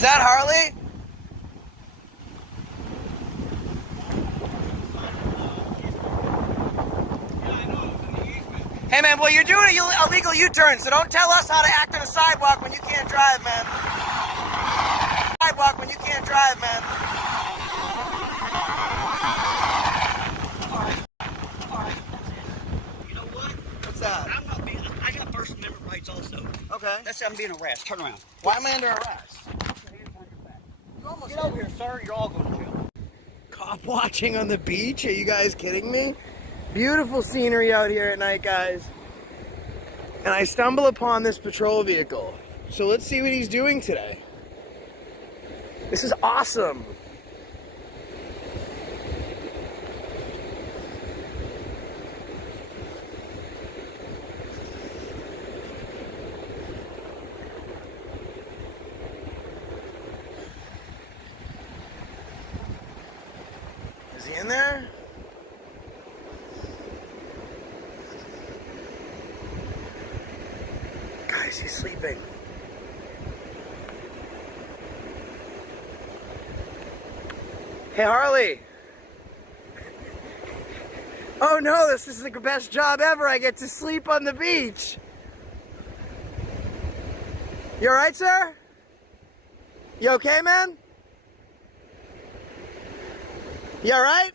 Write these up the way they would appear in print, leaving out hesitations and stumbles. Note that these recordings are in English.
Is that Harley? Hey man, well you're doing an illegal U-turn, so don't tell us how to act on a sidewalk when you can't drive, man. Sidewalk when you can't drive, man. You know what? What's that? I got First Amendment rights also. Okay. That's I'm being arrested. Turn around. Why am I under arrest? Get over here, sir. You're all going to jail. Cop watching on the beach? Are you guys kidding me? Beautiful scenery out here at night, guys. And I stumble upon this patrol vehicle. So let's see what he's doing today. This is awesome. Is he in there? Guys, he's sleeping. Hey, Harley. Oh no, this is the best job ever. I get to sleep on the beach. You all right, sir? You okay, man? You all right?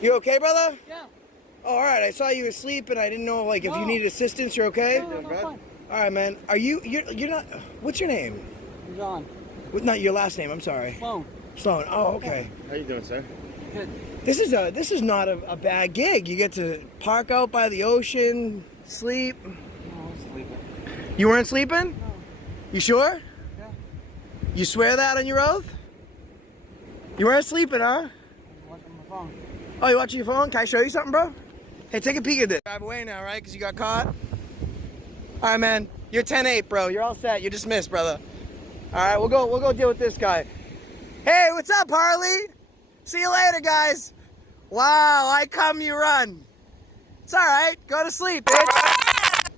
You okay, brother? Yeah. Oh, all right. I saw you asleep, and I didn't know like if you needed assistance. You're okay? No, fine. All right, man. You're not? What's your name? John. Not your last name. I'm sorry. Phone. Sloan. Oh, okay. How you doing, sir? Good. This is not a bad gig. You get to park out by the ocean, sleep. No, I was sleeping. You weren't sleeping? No. You sure? Yeah. You swear that on your oath? You weren't sleeping, huh? I was watching my phone. Oh, you watching your phone? Can I show you something, bro? Hey, take a peek at this. Drive away now, right? Because you got caught? All right, man. You're 10-8, bro. You're all set. You're dismissed, brother. All right, we'll go deal with this guy. Hey, what's up, Harley? See you later, guys. Wow, I come, you run. It's all right. Go to sleep, bitch.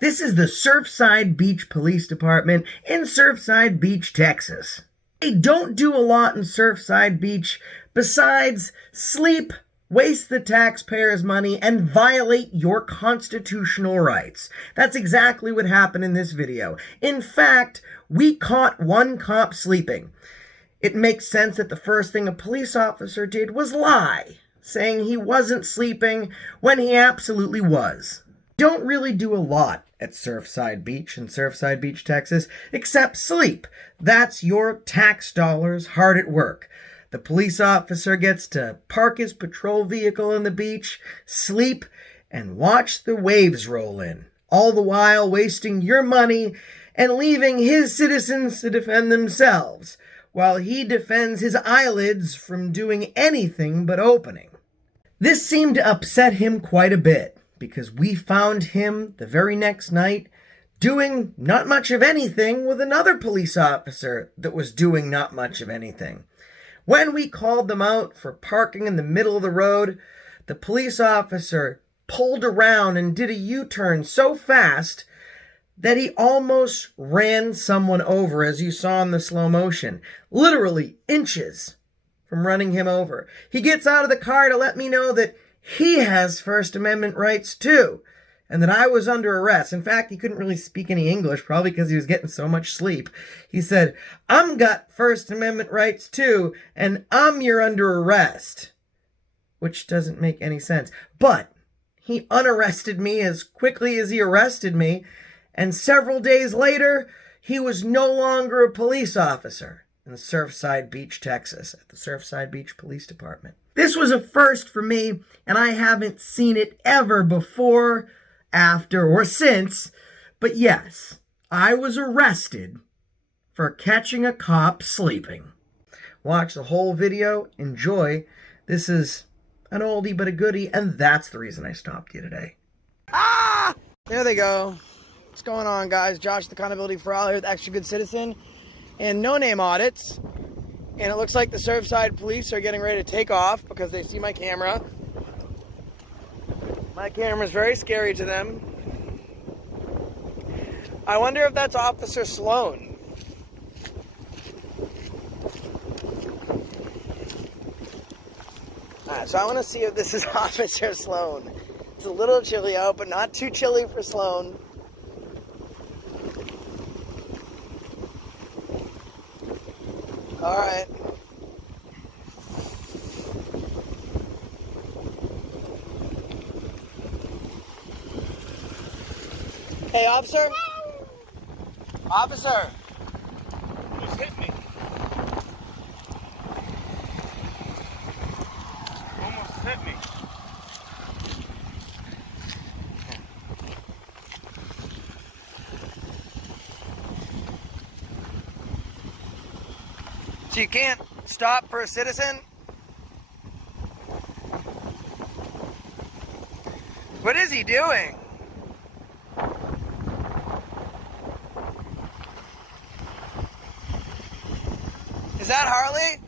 This is the Surfside Beach Police Department in Surfside Beach, Texas. They don't do a lot in Surfside Beach besides sleep, waste the taxpayers' money, and violate your constitutional rights. That's exactly what happened in this video. In fact, we caught one cop sleeping. It makes sense that the first thing a police officer did was lie, saying he wasn't sleeping when he absolutely was. Don't really do a lot at Surfside Beach in Surfside Beach, Texas, except sleep. That's your tax dollars hard at work. The police officer gets to park his patrol vehicle on the beach, sleep, and watch the waves roll in, all the while wasting your money and leaving his citizens to defend themselves, while he defends his eyelids from doing anything but opening. This seemed to upset him quite a bit, because we found him the very next night doing not much of anything with another police officer that was doing not much of anything. When we called them out for parking in the middle of the road, the police officer pulled around and did a U-turn so fast that he almost ran someone over, as you saw in the slow motion. Literally inches from running him over. He gets out of the car to let me know that he has First Amendment rights too, and that I was under arrest. In fact, he couldn't really speak any English, probably because he was getting so much sleep. He said, "I'm got First Amendment rights too, and you're under arrest." Which doesn't make any sense. But he unarrested me as quickly as he arrested me, and several days later, he was no longer a police officer in Surfside Beach, Texas, at the Surfside Beach Police Department. This was a first for me, and I haven't seen it ever before, after, or since. But yes, I was arrested for catching a cop sleeping. Watch the whole video, enjoy. This is an oldie but a goodie, and that's the reason I stopped you today. Ah! There they go. What's going on, guys? Josh, the Accountability for All here with Extra Good Citizen and No Name Audits. And it looks like the Surfside police are getting ready to take off because they see my camera. My camera's very scary to them. I wonder if that's Officer Sloan. Alright, so I want to see if this is Officer Sloan. It's a little chilly out, but not too chilly for Sloan. Alright. Hey, officer? Officer! Almost hit me. Almost hit me. So you can't stop for a citizen? What is he doing? Is that Harley?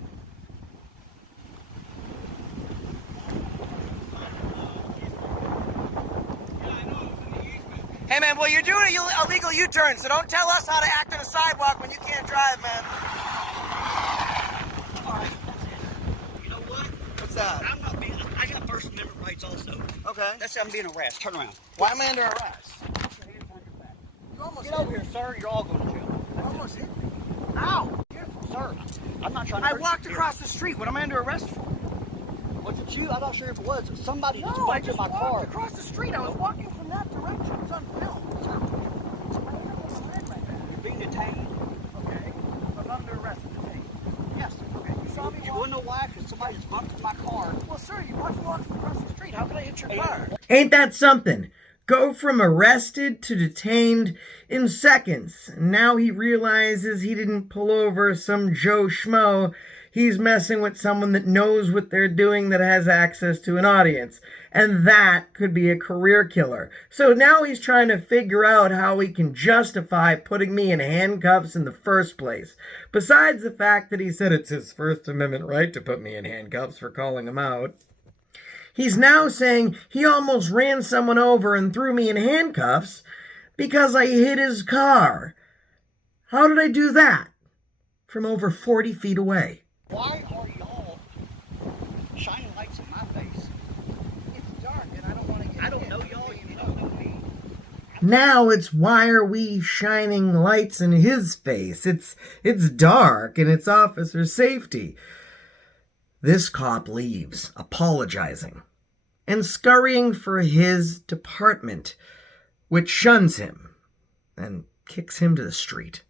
Hey man, well you're doing a illegal U-turn, so don't tell us how to act on a sidewalk when you can't drive, man. Alright, that's it. You know what? What's that? I'm not being, I got First Amendment rights also. Okay. That's I'm being harassed. Turn around. Why am I under arrest? You almost Get over here, sir. You're all going to jail. You almost hit me. Ow! Careful, sir. I'm not trying to I hurt walked you. across the street. What am I under arrest for? Was it you? I'm not sure if it was. Somebody just No, I bumped in just my walked car. across the street. I was walking from that direction. It's on film. You're being detained. Okay. I'm under arrest and detained. Yes. Okay. You saw me You walk? want to know why? Because somebody just bumped in my car. Well, sir, you watched me walking across the street. How could I hit your Hey, car? Ain't that something? Go from arrested to detained in seconds. Now he realizes he didn't pull over some Joe Schmo. He's messing with someone that knows what they're doing, that has access to an audience. And that could be a career killer. So now he's trying to figure out how he can justify putting me in handcuffs in the first place. Besides the fact that he said it's his First Amendment right to put me in handcuffs for calling him out. He's now saying he almost ran someone over and threw me in handcuffs because I hit his car. How did I do that? From over 40 feet away. Why are y'all shining lights in my face? It's dark and I don't want to get I don't know y'all. You don't know me. Now it's why are we shining lights in his face? It's dark and it's officer safety. This cop leaves, apologizing, and scurrying for his department, which shuns him and kicks him to the street.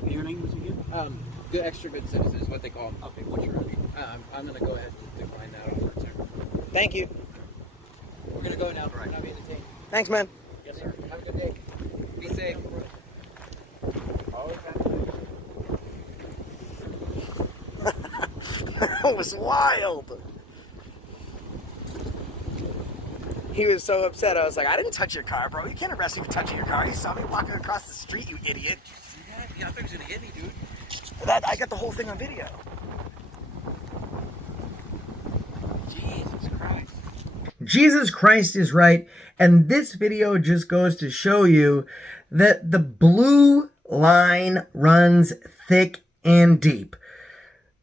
And your name was again? Good extra good citizen is what they call them. Okay, what's your ID? I'm gonna go ahead and decline that offer, sir. Thank you. We're gonna go now. We're not being detained. Thanks, man. Yes, sir. Have a good day. Be safe. That was wild. He was so upset. I was like, I didn't touch your car, bro. You can't arrest me for touching your car. You saw me walking across the street, you idiot. Yeah, I thought he was gonna hit me, dude. I got the whole thing on video. Jesus Christ. Jesus Christ is right, and this video just goes to show you that the blue line runs thick and deep.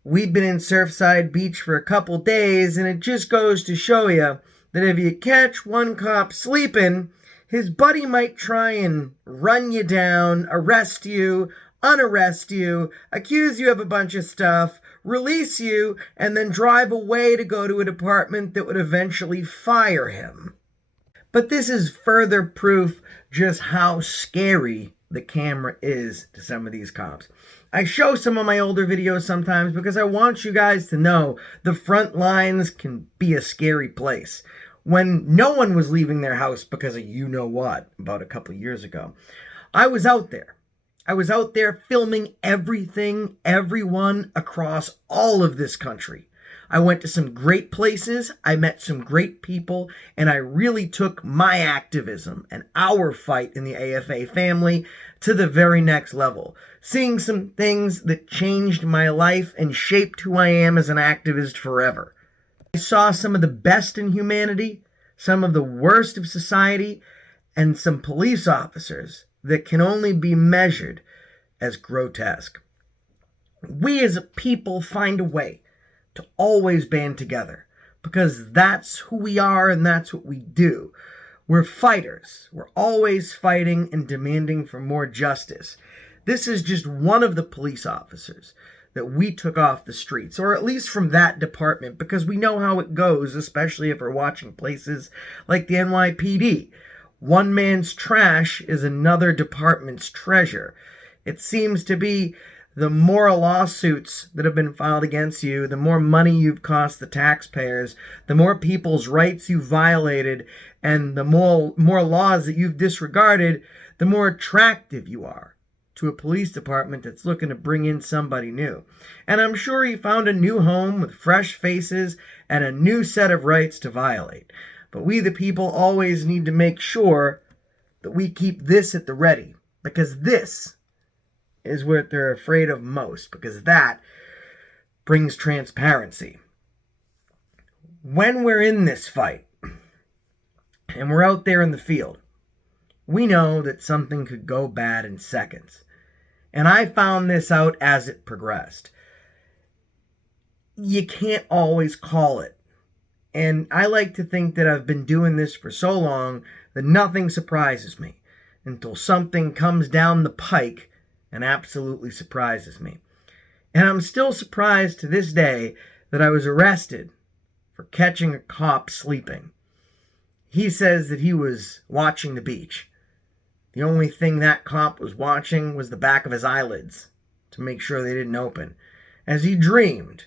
We've been in Surfside Beach for a couple days, and it just goes to show you that if you catch one cop sleeping, his buddy might try and run you down, arrest you, unarrest you, accuse you of a bunch of stuff, release you, and then drive away to go to a department that would eventually fire him. But this is further proof just how scary the camera is to some of these cops. I show some of my older videos sometimes because I want you guys to know the front lines can be a scary place. When no one was leaving their house because of you-know-what about a couple of years ago, I was out there. I was out there filming everything, everyone across all of this country. I went to some great places, I met some great people, and I really took my activism and our fight in the AFA family to the very next level. Seeing some things that changed my life and shaped who I am as an activist forever. I saw some of the best in humanity, some of the worst of society, and some police officers that can only be measured as grotesque. We as a people find a way to always band together because that's who we are and that's what we do. We're fighters. We're always fighting and demanding for more justice. This is just one of the police officers that we took off the streets, or at least from that department, because we know how it goes, especially if we're watching places like the NYPD. One man's trash is another department's treasure. It seems to be the more lawsuits that have been filed against you, the more money you've cost the taxpayers, the more people's rights you've violated, and the more laws that you've disregarded, the more attractive you are to a police department that's looking to bring in somebody new. And I'm sure you found a new home with fresh faces and a new set of rights to violate. But we the people always need to make sure that we keep this at the ready, because this is what they're afraid of most, because that brings transparency. When we're in this fight and we're out there in the field, we know that something could go bad in seconds. And I found this out as it progressed. You can't always call it. And I like to think that I've been doing this for so long that nothing surprises me until something comes down the pike and absolutely surprises me. And I'm still surprised to this day that I was arrested for catching a cop sleeping. He says that he was watching the beach. The only thing that cop was watching was the back of his eyelids to make sure they didn't open, as he dreamed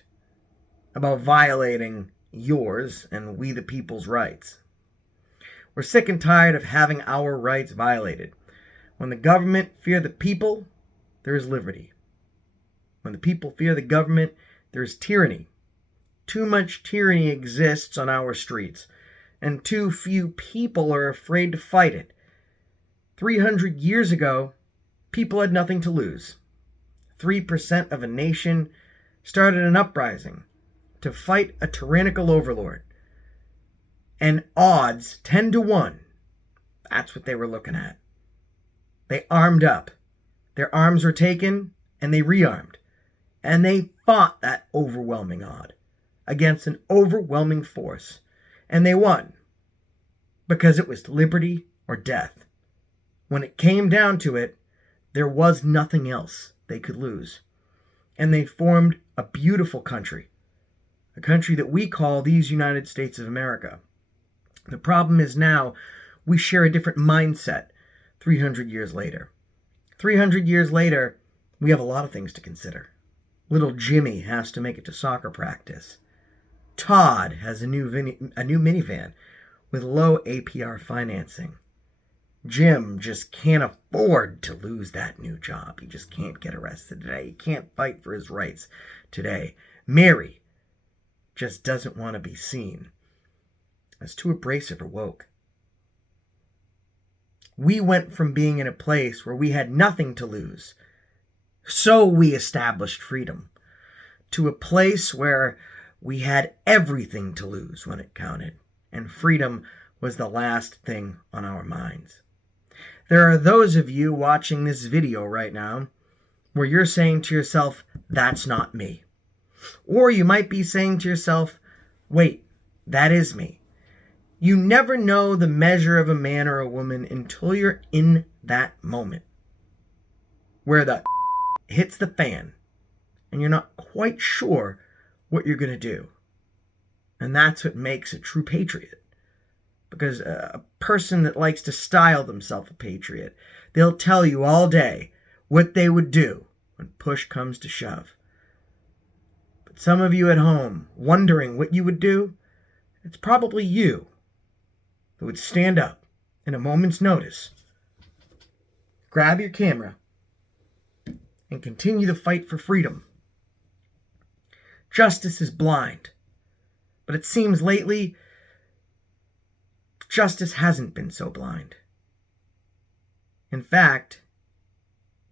about violating yours and we the people's rights. We're sick and tired of having our rights violated. When the government fear the people, there is liberty. When the people fear the government, there is tyranny. Too much tyranny exists on our streets, and too few people are afraid to fight it. 300 years ago, people had nothing to lose. 3% of a nation started an uprising to fight a tyrannical overlord. And odds 10 to 1, that's what they were looking at. They armed up. Their arms were taken, and they rearmed. And they fought that overwhelming odd against an overwhelming force. And they won, because it was liberty or death. When it came down to it, there was nothing else they could lose. And they formed a beautiful country, a country that we call these United States of America. The problem is now we share a different mindset 300 years later. 300 years later, We have a lot of things to consider. Little Jimmy has to make it to soccer practice. Todd has a new minivan with low APR financing. Jim just can't afford to lose that new job. He just can't get arrested today. He can't fight for his rights today. Mary just doesn't want to be seen as too abrasive or woke. We went from being in a place where we had nothing to lose, so we established freedom, to a place where we had everything to lose when it counted, and freedom was the last thing on our minds. There are those of you watching this video right now where you're saying to yourself, that's not me. Or you might be saying to yourself, wait, that is me. You never know the measure of a man or a woman until you're in that moment where the hits the fan and you're not quite sure what you're going to do. And that's what makes a true patriot. Because a person that likes to style themselves a patriot, they'll tell you all day what they would do when push comes to shove. But some of you at home wondering what you would do, it's probably you who would stand up in a moment's notice, grab your camera, and continue the fight for freedom. Justice is blind, but it seems lately justice hasn't been so blind. In fact,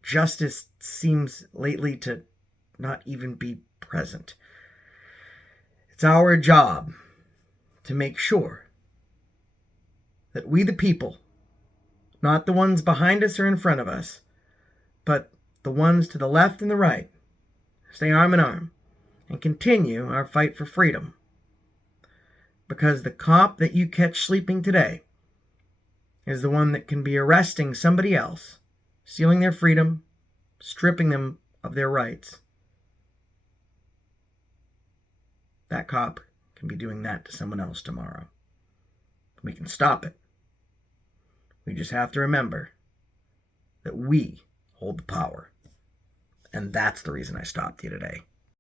justice seems lately to not even be present. It's our job to make sure that we the people, not the ones behind us or in front of us, but the ones to the left and the right, stay arm in arm and continue our fight for freedom. Because the cop that you catch sleeping today is the one that can be arresting somebody else, stealing their freedom, stripping them of their rights. That cop can be doing that to someone else tomorrow. We can stop it. We just have to remember that we hold the power. And that's the reason I stopped you today.